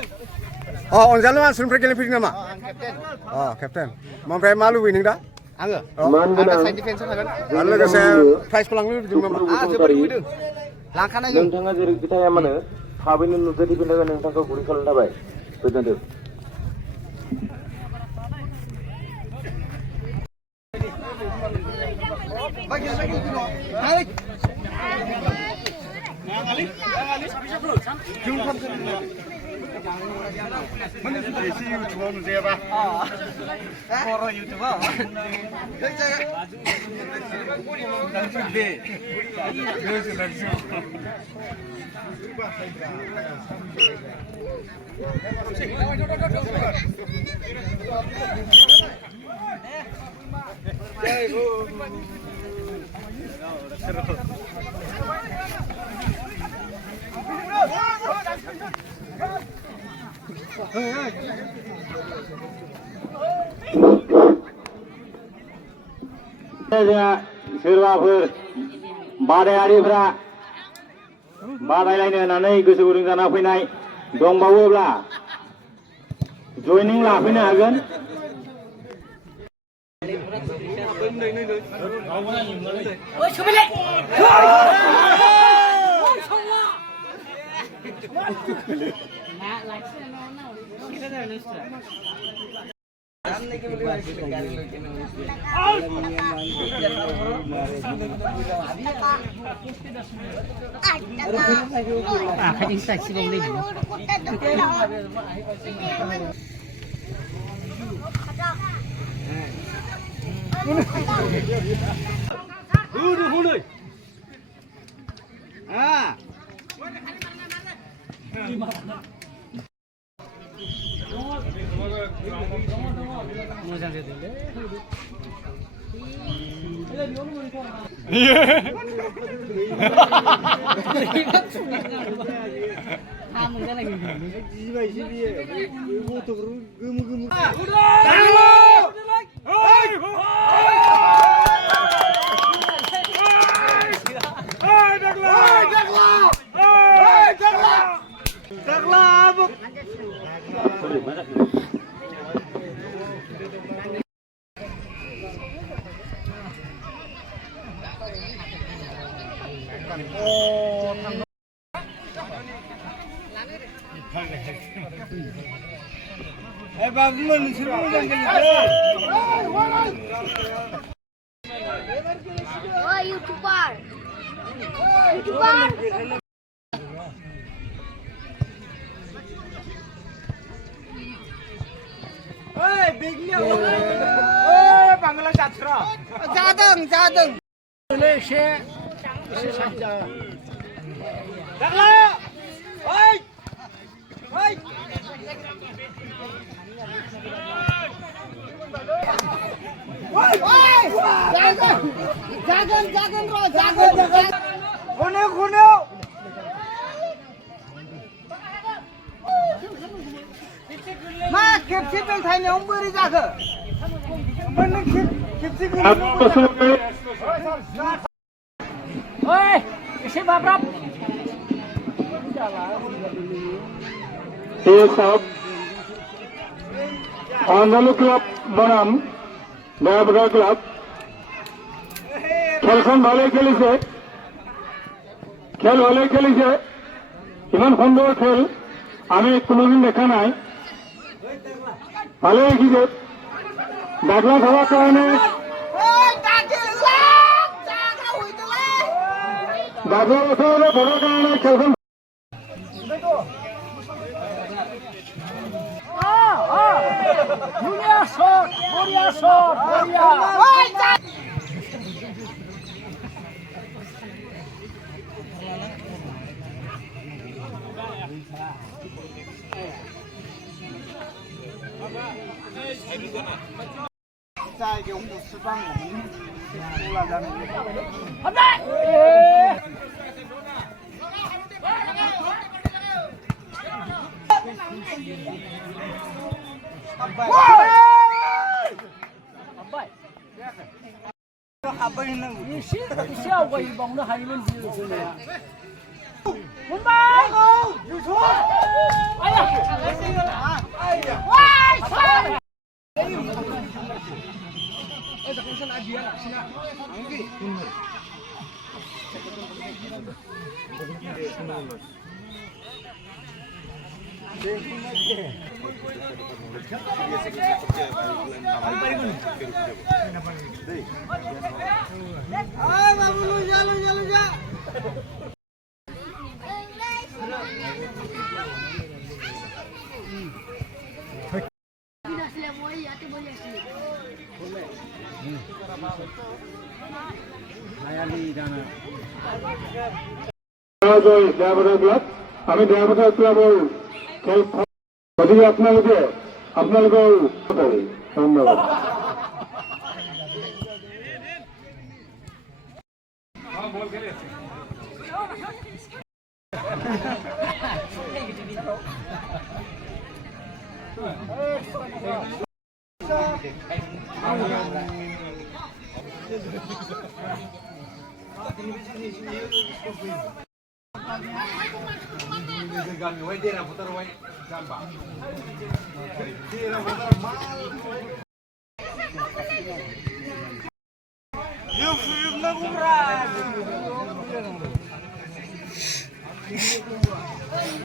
अनजालु मानसिनिफ्राय गेलेफैदों नामा? केप्टेन ओमफ्राय मा लुबैयो नों दा? आङो साइड डिफेन्सआव थागोन आरो लोगोसे प्राइजखौ लांनो लुबैदों नामा? जोबोद लुबैदों लांखानाय जों नोंथाङा जेरैखि थाया मानो थाबैनो नुजाथिफिननो थाखाय नोंथांखौ गुरै खालामनो थाबाय गोजोनथों। एसे इउटुबाव नुजायाबा बर' इउटुबाव सोरबाफोर बादायारिफ्रा बादायलायनो होननानै गोसो गुदुं जाना फैनाय दंबावोब्ला जयनिं लाफैनो हागोन। मोजां जादोंलै बाबुमोन नोंसोरबो मोजां गेलेदों इउटुबार बांला जादों एसे साइजा मा खेबसे बेलथायनायाव बोरै जाखो एसे बाब्राब आंजालु क्लाब बनाम দয়াবগাঁও ক্লাব খেলখন ভালোই খেলিছে ইমান সুন্দৰ খেল আমি কোনোদিন দেখা নাই ভালো দেখিছে দাগলা থকাৰ কাৰণে দাগলা বছৰলৈ থকাৰ কাৰণে খেলখন जायगायाव मुसुबा मुला जानो एसे आवगायबावनो हायोमोन जोंना मोनबाय বাবু যা যা আমি ড্রাইভার ক্লাবের খেল গতিকে আপোনালোকে আপোনালোকৰ ধন্যবাদ।